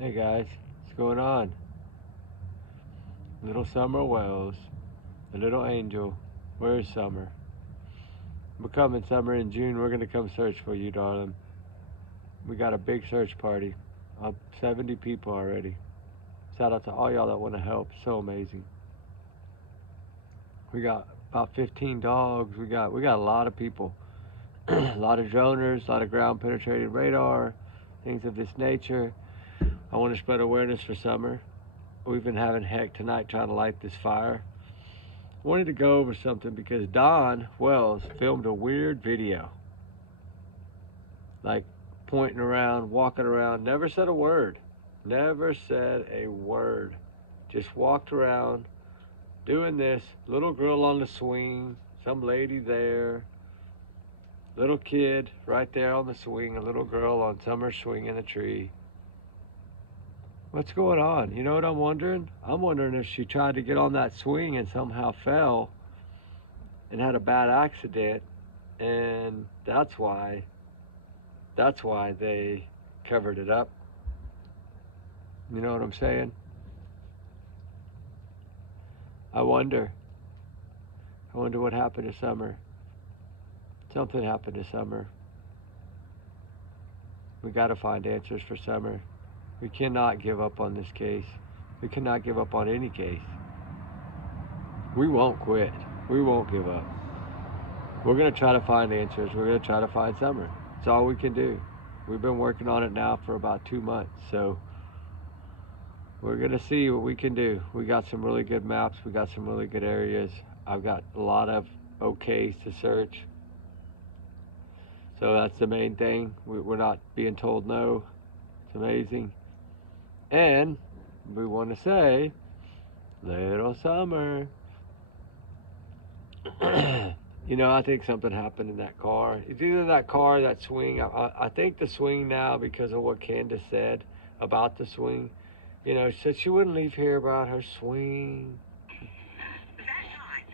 Hey guys, what's going on? Little Summer Wells, the little angel. Where's Summer? We're coming, Summer, in June. We're gonna come search for you, darling. We got a big search party. 70 people already. Shout out to all y'all that want to help. So amazing. We got about 15 dogs. We got a lot of people. A lot of droners, a lot of ground penetrating radar, things of this nature. I want to spread awareness for Summer. We've been having heck tonight trying to light this fire. Wanted to go over something because Don Wells filmed a weird video. Like pointing around, walking around, never said a word. Never said a word. Just walked around doing this. Little girl on the swing, some lady there, little kid right there on the swing, a little girl on Summer swing in a tree. What's going on? You know what I'm wondering? I'm wondering if she tried to get on that swing and somehow fell and had a bad accident, and that's why they covered it up. You know what I'm saying? I wonder what happened to Summer. Something happened to Summer. We got to find answers for Summer. We cannot give up on this case. We cannot give up on any case. We won't quit. We won't give up. We're going to try to find answers. We're going to try to find Summer. It's all we can do. We've been working on it now for about 2 months, so we're going to see what we can do. We got some really good maps. We got some really good areas. I've got a lot of okays to search. So that's the main thing. We're not being told no. It's amazing. And we want to say, little Summer. You know, I think something happened in that car. It's either that car, that swing. I think the swing now, because of what Candace said about the swing. You know, she said she wouldn't leave here about her swing. That night,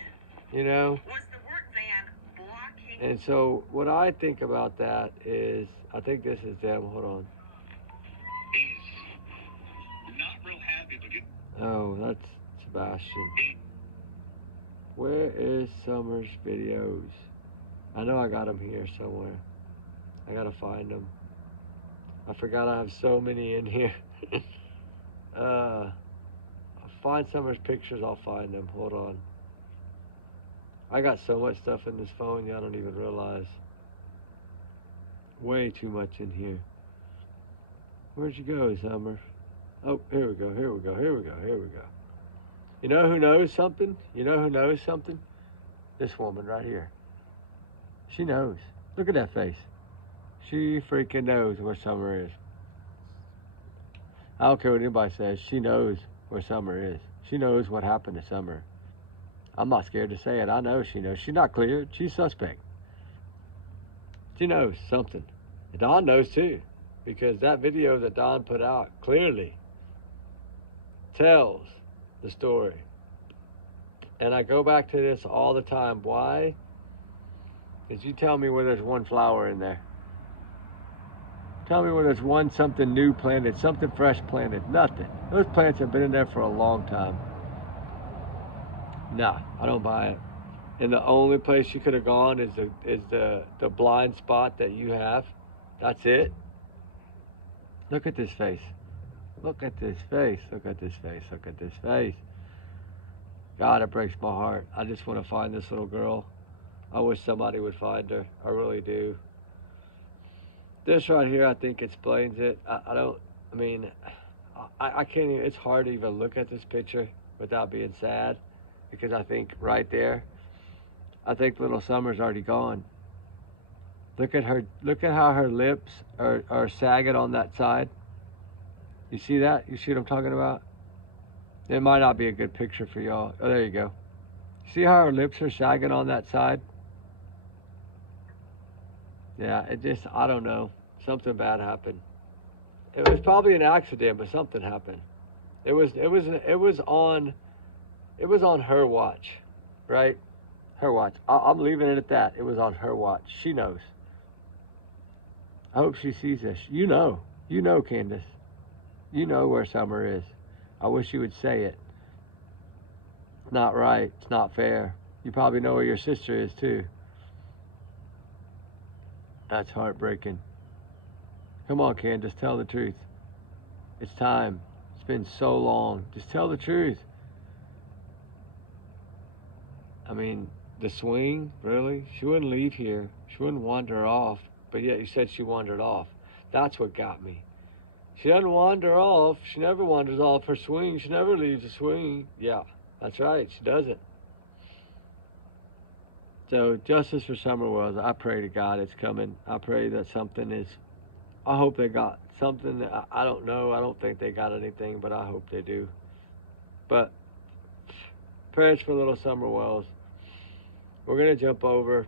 you know? Was the work van blocking? And so what I think about that is, I think this is them. Hold on. He's not real happy, but oh, that's Sebastian. Where is Summer's videos? I know I got them here somewhere. I gotta find them. I forgot I have so many in here. I'll find Summer's pictures, I'll find them. Hold on. I got so much stuff in this phone, y'all don't even realize. Way too much in here. Where'd you go, Summer? Oh, here we go, here we go, here we go, here we go. You know who knows something? You know who knows something? This woman right here. She knows. Look at that face. She freaking knows where Summer is. I don't care what anybody says. She knows where Summer is. She knows what happened to Summer. I'm not scared to say it. I know she knows. She's not cleared. She's suspect. She knows something. And Don knows too. Because that video that Don put out clearly tells the story. And I go back to this all the time. Why? Because you tell me where there's one flower in there. Tell me where there's one something new planted, something fresh planted. Nothing. Those plants have been in there for a long time. Nah, I don't buy it. And the only place you could have gone is the blind spot that you have. That's it. Look at this face. Look at this face. Look at this face. Look at this face. God, it breaks my heart. I just want to find this little girl. I wish somebody would find her. I really do. This right here, I think explains it. I can't even, it's hard to even look at this picture without being sad. Because I think right there, I think little Summer's already gone. Look at her, look at how her lips are sagging on that side. You see that? You see what I'm talking about? It might not be a good picture for y'all. Oh, there you go. See how her lips are sagging on that side? Yeah, it just, I don't know. Something bad happened. It was probably an accident, but something happened. It was on her watch, right? Her watch. I'm leaving it at that. It was on her watch. She knows. I hope she sees this. You know, Candace. You know where Summer is. I wish you would say it. It's not right. It's not fair. You probably know where your sister is too. That's heartbreaking. Come on, Candace, tell the truth. It's time. It's been so long. Just tell the truth. I mean, the swing, really? She wouldn't leave here. She wouldn't wander off. But yet you said she wandered off. That's what got me. She doesn't wander off. She never wanders off her swing. She never leaves the swing. Yeah, that's right. She doesn't. So justice for Summer Wells. I pray to God it's coming. I pray that something is. I hope they got something. I don't know. I don't think they got anything, but I hope they do. But prayers for little Summer Wells. We're going to jump over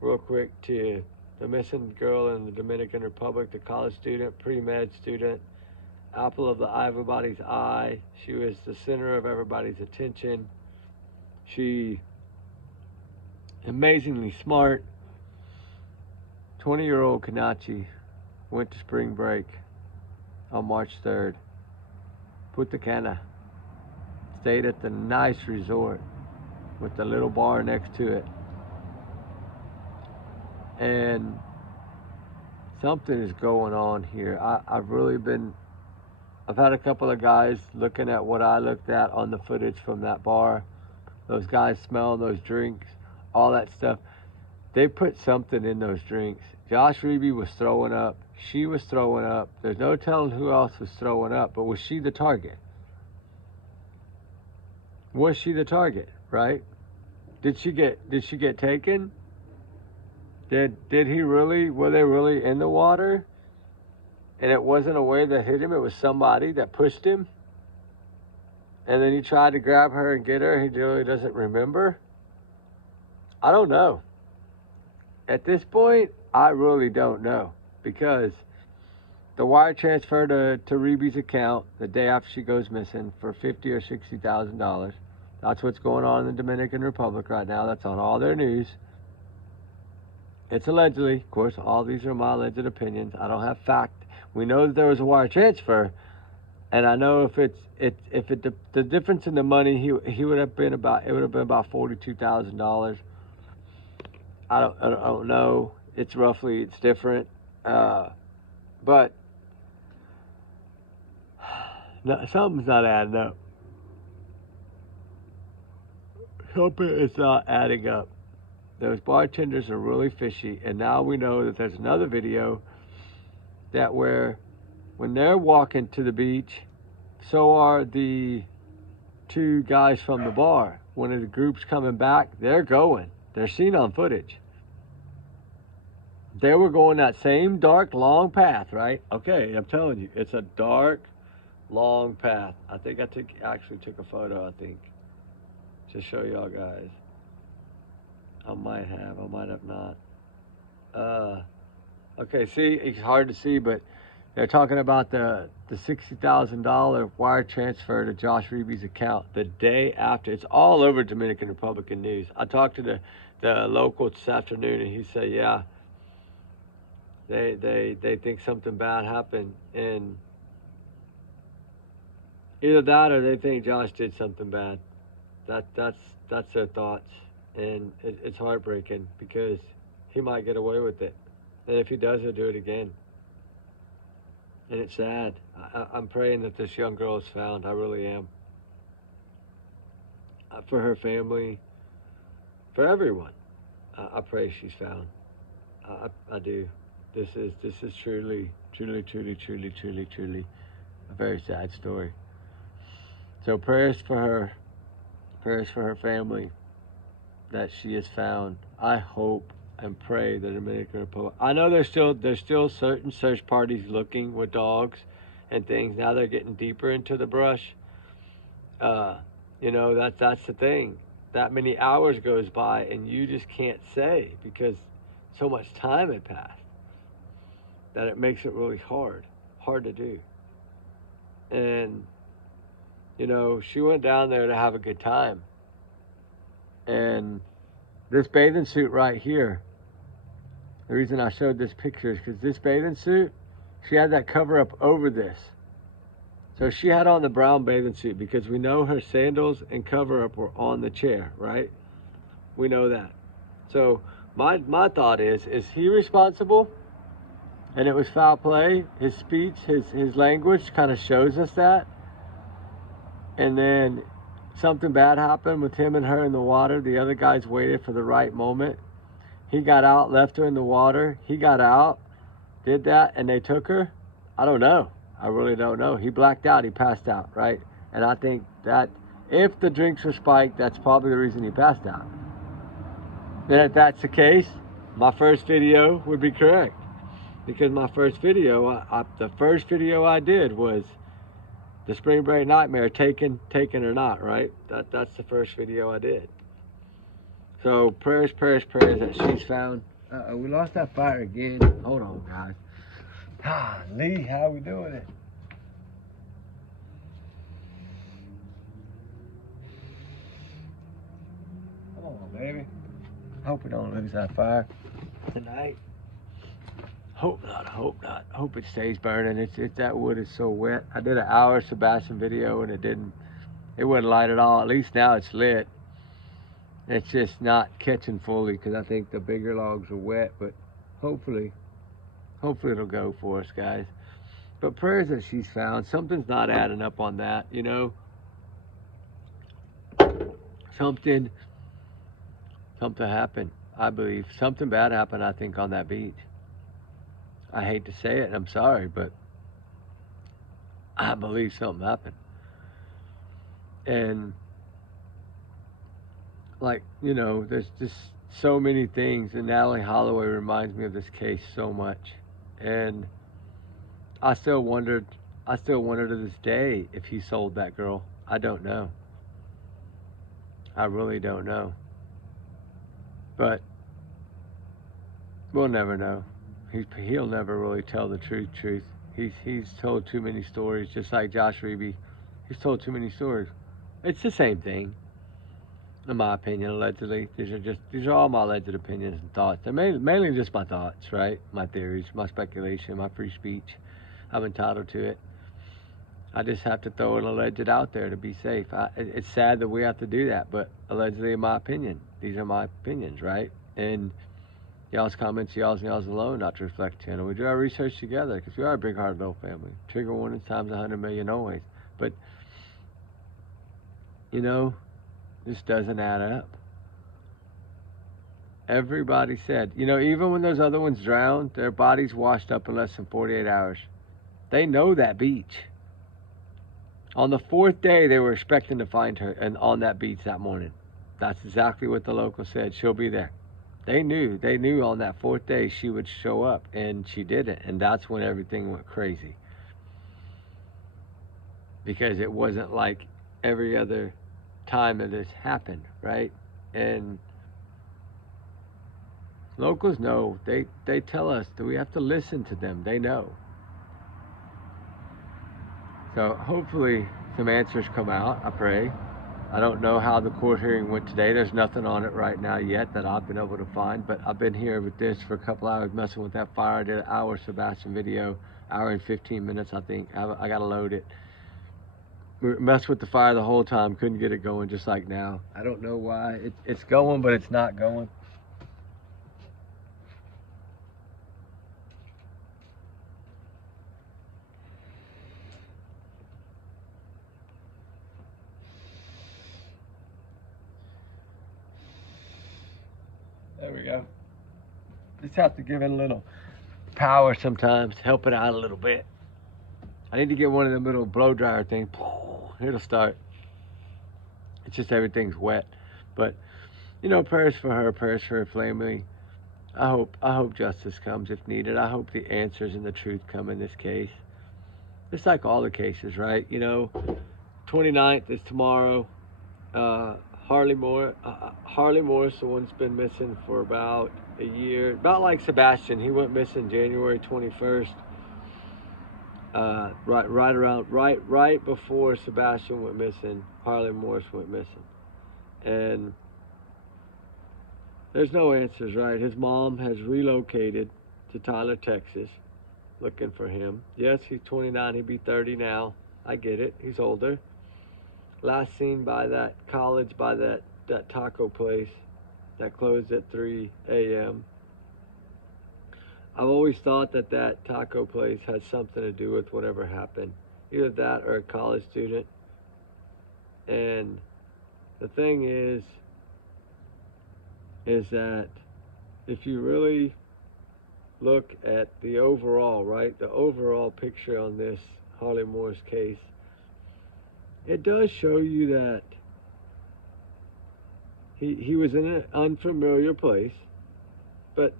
real quick to the missing girl in the Dominican Republic, the college student, pre-med student, apple of everybody's eye. She was the center of everybody's attention. She, amazingly smart, 20-year-old Konanki, went to spring break on March 3rd. Punta Cana. Stayed at the nice resort with the little bar next to it. And something is going on here. I've had a couple of guys looking at what I looked at on the footage from that bar. Those guys smelling those drinks, all that stuff. They put something in those drinks. Josh Reeby was throwing up. She was throwing up. There's no telling who else was throwing up, but was she the target? Was she the target, right? Did she get taken? Did he really, were they really in the water? And it wasn't a wave that hit him, it was somebody that pushed him? And then he tried to grab her and get her, he really doesn't remember? I don't know. At this point, I really don't know. Because the wire transfer to Reeby's account the day after she goes missing for $50,000 or $60,000. That's what's going on in the Dominican Republic right now. That's on all their news. It's allegedly, of course, all these are my alleged opinions. I don't have fact. We know that there was a wire transfer, and I know the difference in the money he would have been about about $42,000. I don't know. It's different, but no, something's not adding up. Something is not adding up. Those bartenders are really fishy, and now we know that there's another video that when they're walking to the beach, so are the two guys from the bar. One of the groups coming back, they're seen on footage. They were going that same dark, long path, right? Okay, I'm telling you, it's a dark, long path. I think I actually took a photo, to show y'all guys. I might have not. Okay, see, it's hard to see, but they're talking about the $60,000 wire transfer to Josh Reeby's account the day after. It's all over Dominican Republican news. I talked to the local this afternoon, and he said, yeah, they think something bad happened, and either that or they think Josh did something bad. That's their thoughts. And it's heartbreaking because he might get away with it. And if he does, he'll do it again. And it's sad. I'm praying that this young girl is found. I really am. For her family, for everyone. I pray she's found. I do. This is truly a very sad story. So prayers for her family, that she is found. I hope and pray that the Dominican Republic. I know there's still certain search parties looking with dogs and things. Now they're getting deeper into the brush. That's the thing. That many hours goes by and you just can't say because so much time had passed that it makes it really hard to do. And she went down there to have a good time. And this bathing suit right here, the reason I showed this picture is because this bathing suit, she had that cover up over this. So she had on the brown bathing suit because we know her sandals and cover-up were on the chair, right? We know that. So my thought is he responsible? And it was foul play. His speech, his language kind of shows us that. And then something bad happened with him and her in the water. The other guys waited for the right moment. He got out, left her in the water. He got out, did that, and they took her. I don't know. I really don't know. He blacked out. He passed out, right? And I think that if the drinks were spiked, that's probably the reason he passed out. Then if that's the case, my first video would be correct. Because my first video, the first video I did was the spring break nightmare, taken or not, right? That's the first video I did. So prayers that she's found. We lost that fire again. Hold on, guys. Lee, how we doing it? Come on, baby. Hope we don't lose that fire tonight. Hope not. Hope it stays burning. It's that wood is so wet. I did an hour Sebastian video and it wouldn't light at all. At least now it's lit. It's just not catching fully because I think the bigger logs are wet, but hopefully it'll go for us, guys. But prayers that she's found. Something's not adding up on that, you know. Something happened, I believe. Something bad happened, I think, on that beach. I hate to say it, and I'm sorry, but I believe something happened. And, like, you know, there's just so many things, and Natalie Holloway reminds me of this case so much. And I still wonder to this day if he sold that girl. I don't know. I really don't know. But we'll never know. He'll never really tell the truth. He's told too many stories, just like Josh Reeby. He's told too many stories. It's the same thing, in my opinion, allegedly. These are all my alleged opinions and thoughts. They're mainly just my thoughts, right? My theories, my speculation, my free speech. I'm entitled to it. I just have to throw an alleged out there to be safe. It's sad that we have to do that, but allegedly, in my opinion, these are my opinions, right? And y'all's comments, y'all's alone, not to reflect the channel. We do our research together because we are a big-hearted little family. Trigger warnings times 100 million always. But, you know, this doesn't add up. Everybody said, you know, even when those other ones drowned, their bodies washed up in less than 48 hours. They know that beach. On the 4th day, they were expecting to find her and on that beach that morning. That's exactly what the local said. She'll be there. They knew on that 4th day she would show up, and she didn't. And that's when everything went crazy. Because it wasn't like every other time that this happened, right? And locals know. They tell us that we have to listen to them. They know. So hopefully some answers come out, I pray. I don't know how the court hearing went today. There's nothing on it right now yet that I've been able to find, but I've been here with this for a couple hours messing with that fire. I did an hour Sebastian video, hour and 15 minutes, I think. I gotta load it. We messed with the fire the whole time, couldn't get it going just like now. I don't know why. It's going, but it's not going. There we go. Just have to give it a little power sometimes, help it out a little bit. I need to get one of them little blow dryer things. It'll start. It's just everything's wet. But, you know, prayers for her, prayers for her family. I hope justice comes if needed. I hope the answers and the truth come in this case. It's like all the cases, right? You know, 29th is tomorrow. Harley Morris, the one's been missing for about a year. About like Sebastian, he went missing January 21st. Right before Sebastian went missing, Harley Morris went missing. And there's no answers, right? His mom has relocated to Tyler, Texas, looking for him. Yes, he's 29, he'll be 30 now. I get it. He's older. Last seen by that college, by that taco place that closed at 3 a.m. I've always thought that that taco place had something to do with whatever happened. Either that or a college student. And the thing is that if you really look at the overall, right, the overall picture on this Harley Moore's case, it does show you that he was in an unfamiliar place, but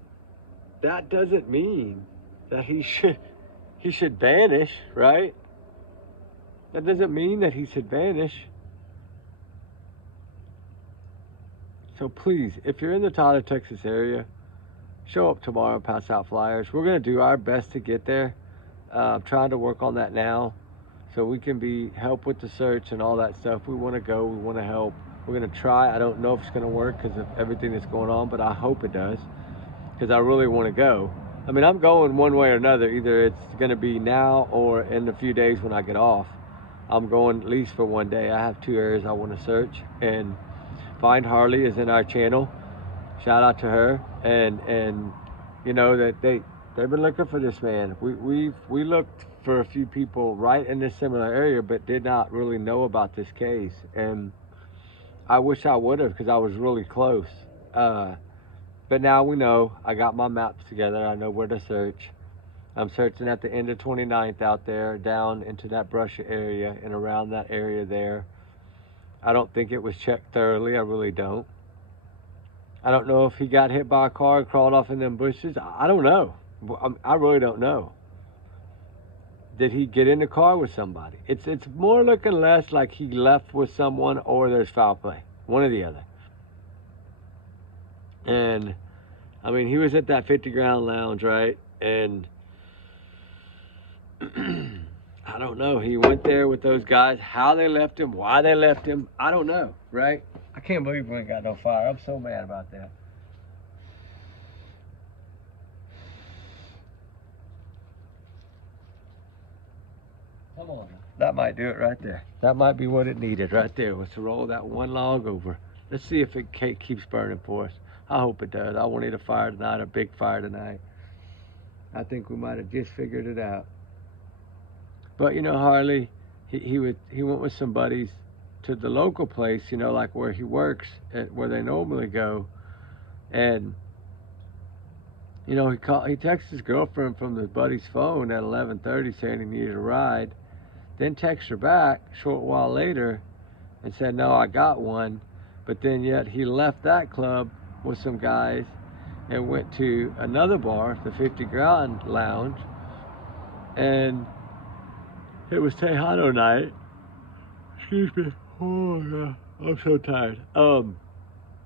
that doesn't mean that he should vanish, right? That doesn't mean that he should vanish. So please, if you're in the Tyler, Texas area, show up tomorrow, pass out flyers. We're going to do our best to get there. I'm trying to work on that now so we can help with the search and all that stuff. We want to go. We want to help. We're going to try. I don't know if it's going to work because of everything that's going on, but I hope it does because I really want to go. I mean, I'm going one way or another. Either it's going to be now or in a few days when I get off. I'm going at least for one day. I have 2 areas I want to search, and Find Harley is in our channel. Shout out to her, and you know that they've been looking for this man. We looked for a few people right in this similar area, but did not really know about this case. And I wish I would have because I was really close. But now we know. I got my maps together. I know where to search. I'm searching at the end of 29th out there, down into that brush area and around that area there. I don't think it was checked thoroughly. I really don't. I don't know if he got hit by a car and crawled off in them bushes. I don't know. I really don't know. Did he get in the car with somebody? It's more looking less like he left with someone or there's foul play. One or the other. And, I mean, he was at that 50 Ground Lounge, right? And I don't know. He went there with those guys. How they left him, why they left him, I don't know, right? I can't believe we ain't got no fire. I'm so mad about that. Come on. That might do it right there. That might be what it needed right there, was to roll that one log over. Let's see if it keeps burning for us. I hope it does. I wanted a fire tonight, a big fire tonight. I think we might have just figured it out. But, you know, Harley, he went with some buddies to the local place, you know, like where he works, where they normally go. And, you know, he texted his girlfriend from the buddy's phone at 11:30 saying he needed a ride. Then texted her back a short while later and said, no, I got one. But then yet he left that club with some guys and went to another bar, the 50 Ground Lounge, and it was Tejano night. Excuse me. Oh, yeah. I'm so tired.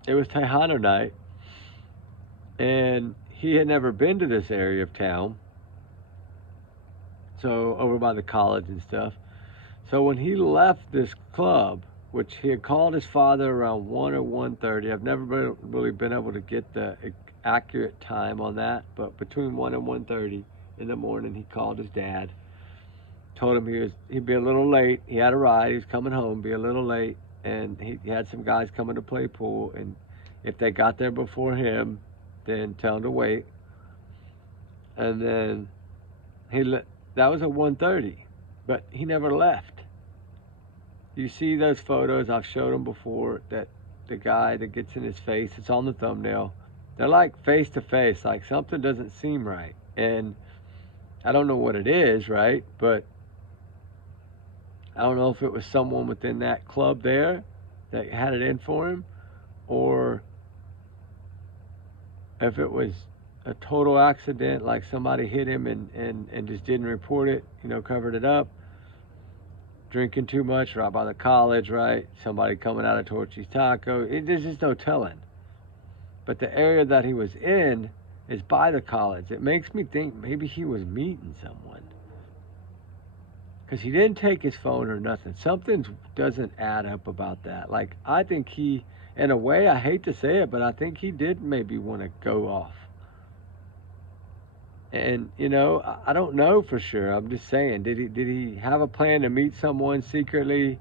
It was Tejano night, and he had never been to this area of town, so over by the college and stuff. So when he left this club, which he had called his father around 1 or 1:30, I've never really been able to get the accurate time on that, but between 1 and 1:30 in the morning, he called his dad. Told him he'd be a little late. He had a ride. He was coming home, be a little late, and he had some guys coming to play pool. And if they got there before him, then tell him to wait. And then that was at 1:30, but he never left. You see those photos? I've showed them before. That the guy that gets in his face, it's on the thumbnail. They're like face to face, like something doesn't seem right, and I don't know what it is, right? But I don't know if it was someone within that club there that had it in for him, or if it was a total accident, like somebody hit him and just didn't report it, you know, covered it up. Drinking too much right by the college, right? Somebody coming out of Torchy's Taco. There's just no telling. But the area that he was in is by the college. It makes me think maybe he was meeting someone. Because he didn't take his phone or nothing. Something doesn't add up about that. Like, I think he, in a way, I hate to say it, but I think he did maybe want to go off. And you know, I don't know for sure. I'm just saying, did he have a plan to meet someone secretly?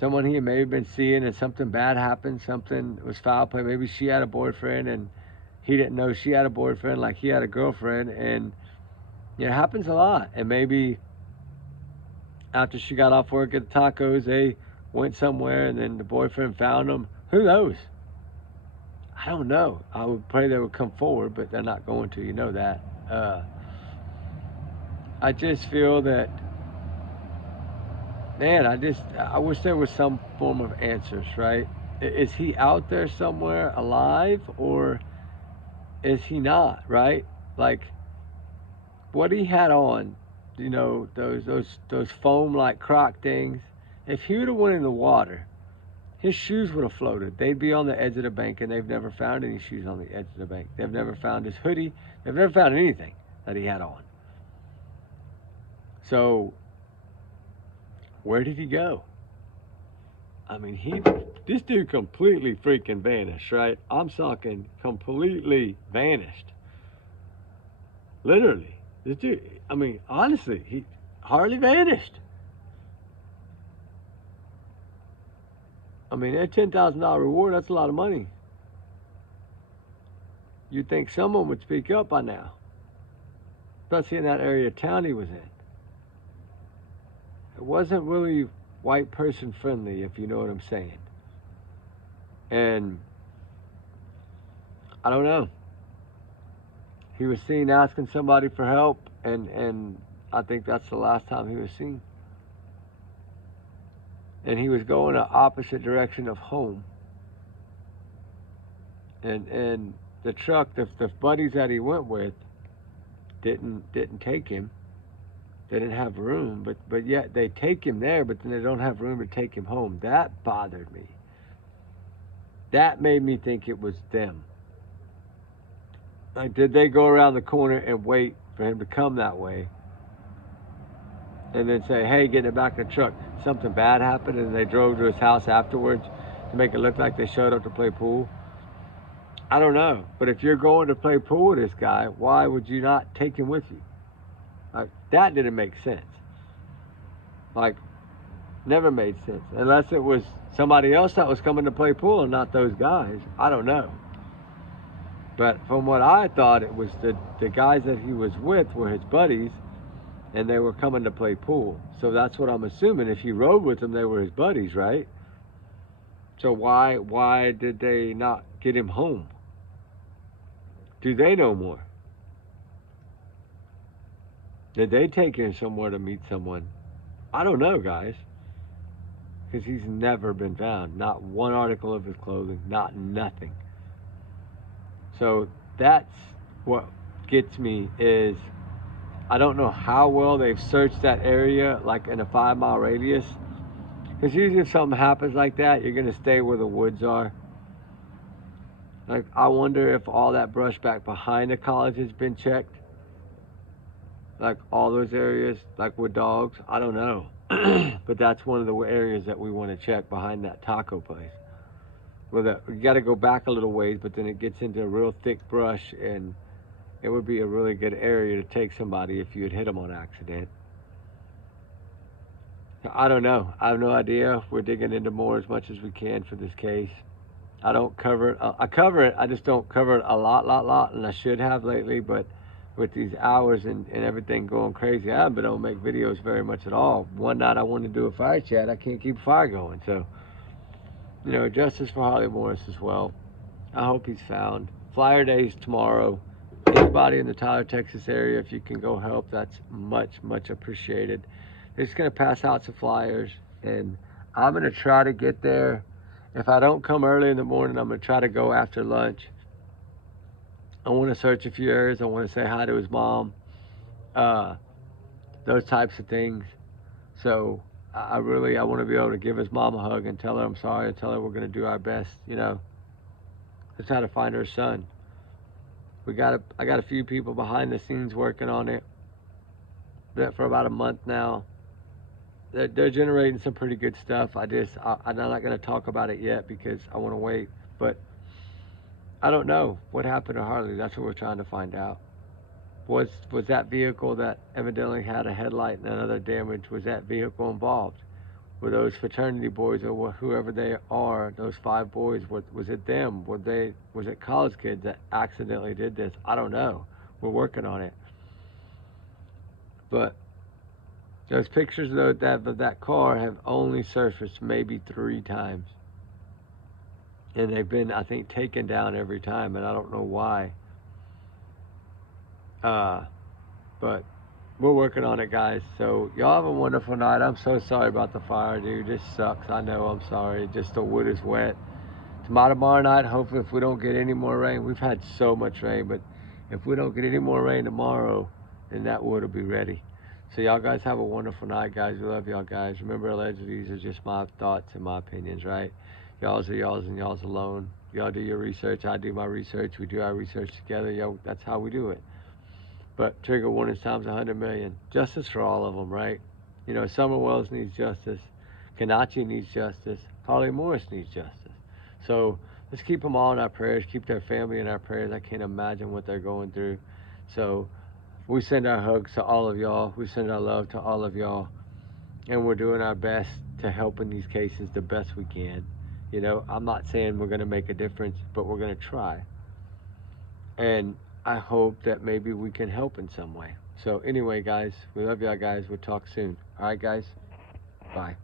Someone he may have been seeing, and something bad happened. Something was foul play. Maybe she had a boyfriend, and he didn't know she had a boyfriend, like he had a girlfriend. And it happens a lot. And maybe after she got off work at the tacos, they went somewhere, and then the boyfriend found them. Who knows? I don't know. I would pray they would come forward, but they're not going to. You know that. I just feel that, man, I wish there was some form of answers, right? Is he out there somewhere alive, or is he not, right? Like, what he had on, you know, those foam like Croc things, if he would have went in the water, his shoes would have floated. They'd be on the edge of the bank, and they've never found any shoes on the edge of the bank. They've never found his hoodie. They've never found anything that he had on. So, where did he go? I mean, this dude completely freaking vanished, right? I'm talking completely vanished. Literally. This dude, I mean, honestly, he hardly vanished. I mean, that $10,000 reward, that's a lot of money. You'd think someone would speak up by now, especially in that area of town he was in. It wasn't really white person friendly, if you know what I'm saying. And I don't know. He was seen asking somebody for help, and I think that's the last time he was seen. And he was going the opposite direction of home. And the truck, the buddies that he went with, didn't take him. They didn't have room, but yet they take him there, but then they don't have room to take him home. That bothered me. That made me think it was them. Like, did they go around the corner and wait for him to come that way? And then say, hey, get in the back of the truck. Something bad happened, and they drove to his house afterwards to make it look like they showed up to play pool. I don't know. But if you're going to play pool with this guy, why would you not take him with you? Like, that didn't make sense. Like, never made sense. Unless it was somebody else that was coming to play pool and not those guys. I don't know. But from what I thought, it was the guys that he was with were his buddies, and they were coming to play pool. So that's what I'm assuming. If he rode with them, they were his buddies, right? So why did they not get him home? Do they know more? Did they take him somewhere to meet someone? I don't know, guys. Because he's never been found. Not one article of his clothing. Not nothing. So that's what gets me is I don't know how well they've searched that area, like in a 5-mile radius. Because usually if something happens like that, you're going to stay where the woods are. Like, I wonder if all that brush back behind the college has been checked. Like all those areas, like with dogs. I don't know. But that's one of the areas that we want to check behind that taco place. Well, you got to go back a little ways, but then it gets into a real thick brush, and it would be a really good area to take somebody if you had hit them on accident. I don't know. I have no idea. We're digging into more as much as we can for this case. I don't cover it. I cover it. I just don't cover it a lot, and I should have lately, but with these hours and everything going crazy, I haven't been able to make videos very much at all. One night I wanted to do a fire chat. I can't keep a fire going. So, you know, justice for Harley Morris as well. I hope he's found. Flyer Day's tomorrow. Anybody in the Tyler, Texas area, if you can go help, that's much appreciated. They're just going to pass out some flyers, and I'm going to try to get there. If I don't come early in the morning, I'm going to try to go after lunch. I want to search a few areas. I want to say hi to his mom. Those types of things. So I want to be able to give his mom a hug and tell her I'm sorry and tell her we're going to do our best, you know, to try to find her son. I got a few people behind the scenes working on it for about a month now. They're generating some pretty good stuff. I'm not going to talk about it yet because I want to wait. But I don't know what happened to Harley. That's what we're trying to find out. Was that vehicle that evidently had a headlight and another damage, was that vehicle involved? Were those fraternity boys or whoever they are, those 5 boys, was it them? Was it college kids that accidentally did this? I don't know. We're working on it. But those pictures of that car have only surfaced maybe 3 times. And they've been, I think, taken down every time, and I don't know why. But we're working on it, guys. So y'all have a wonderful night. I'm so sorry about the fire, dude. This sucks. I know. I'm sorry. Just the wood is wet. Tomorrow night, hopefully, if we don't get any more rain, we've had so much rain, but if we don't get any more rain tomorrow, then that wood will be ready. So y'all guys have a wonderful night, guys. We love y'all, guys. Remember, allegedly, these are just my thoughts and my opinions, right? Y'all's are y'all's and y'all's alone. Y'all do your research. I do my research. We do our research together. Yo, that's how we do it. But trigger warnings times 100 million. Justice for all of them, right? You know, Summer Wells needs justice. Konanki needs justice. Harley Morris needs justice. So let's keep them all in our prayers. Keep their family in our prayers. I can't imagine what they're going through. So we send our hugs to all of y'all. We send our love to all of y'all. And we're doing our best to help in these cases the best we can. You know, I'm not saying we're going to make a difference, but we're going to try. And I hope that maybe we can help in some way. So anyway, guys, we love y'all, guys. We'll talk soon. All right, guys? Bye.